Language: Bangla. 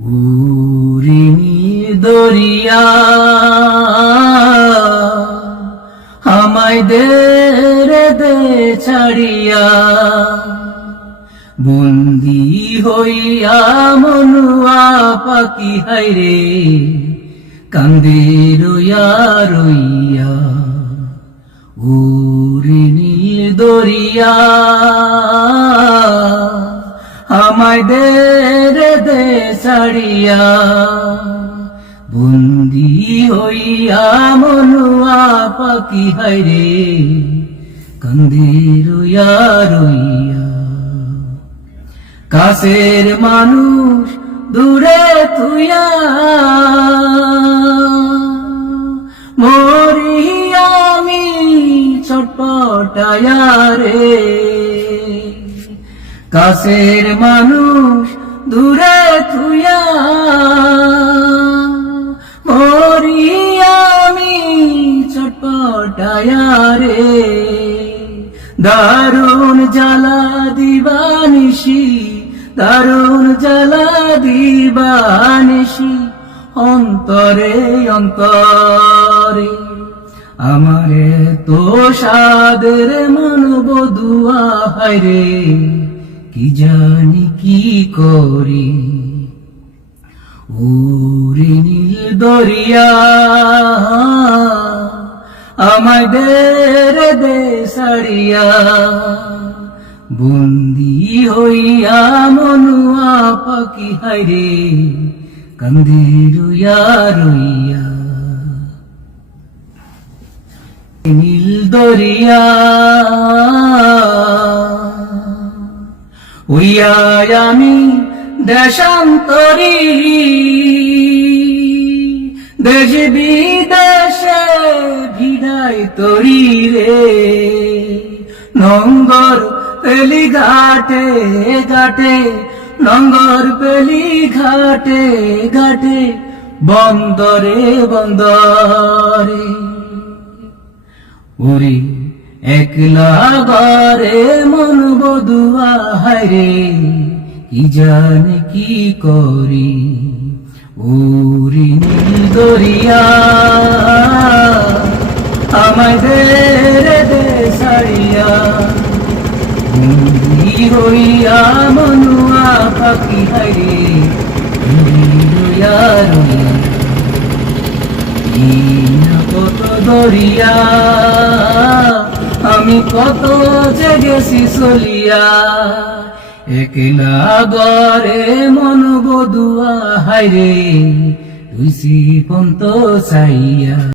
উরিনি দরিয়া আমায় দে রে দে ছাড়িয়া, বন্দি হইয়া মনুয়া পাখি হায়রে কান্দে রইয়া রইয়া। উরিনি দরিয়া আমায় দে রে দে ছাড়িয়া, বন্দি হইয়া মনুয়া পাখি হায়রে কান্দে রইয়া রইয়া। কাছের মানুষ দূরে তুইয়া মরি আমি ছটপটায়া রে। কাছের মানুষ দূরে তুইয়া মরি আমি ছটপটায়া রে। দারুণ জ্বালা দিবানিশি, দারুণ জ্বালা দিবানিশি অন্তরে অন্তরে। আমারে তো সাদের মন বধুয়া হায়রে কি জানি কি করি। ওরে নীল দরিয়া আমায় দে রে দে ছাড়িয়া, বন্দি হইয়া মনুয়া পাখি হায়রে কান্দে রইয়া রইয়া। নীল দরিয়া হইয়া আমি দেশান্তরী, দেশ বিদেশে ভিড়াই তরি রে। নঙ্গর পেলি ঘাটে ঘাটে, নঙ্গর পেলি ঘাটে ঘাটে, বন্দরে বন্দরে। ওরে একলা ঘরে মন বধুয়া হায়রে কি জানে কি করি। ওরে নীল দরিয়া আমায় দে রে দে ছাড়িয়া, বন্দি হইয়া মনুয়া পাখি হায়রে রইয়া রইয়া। কত দরিয়া আমি কত জেগেছি চলিয়া, একলা গরে মন বধুয়া হায়রে রইছি পন্ত চাইয়া।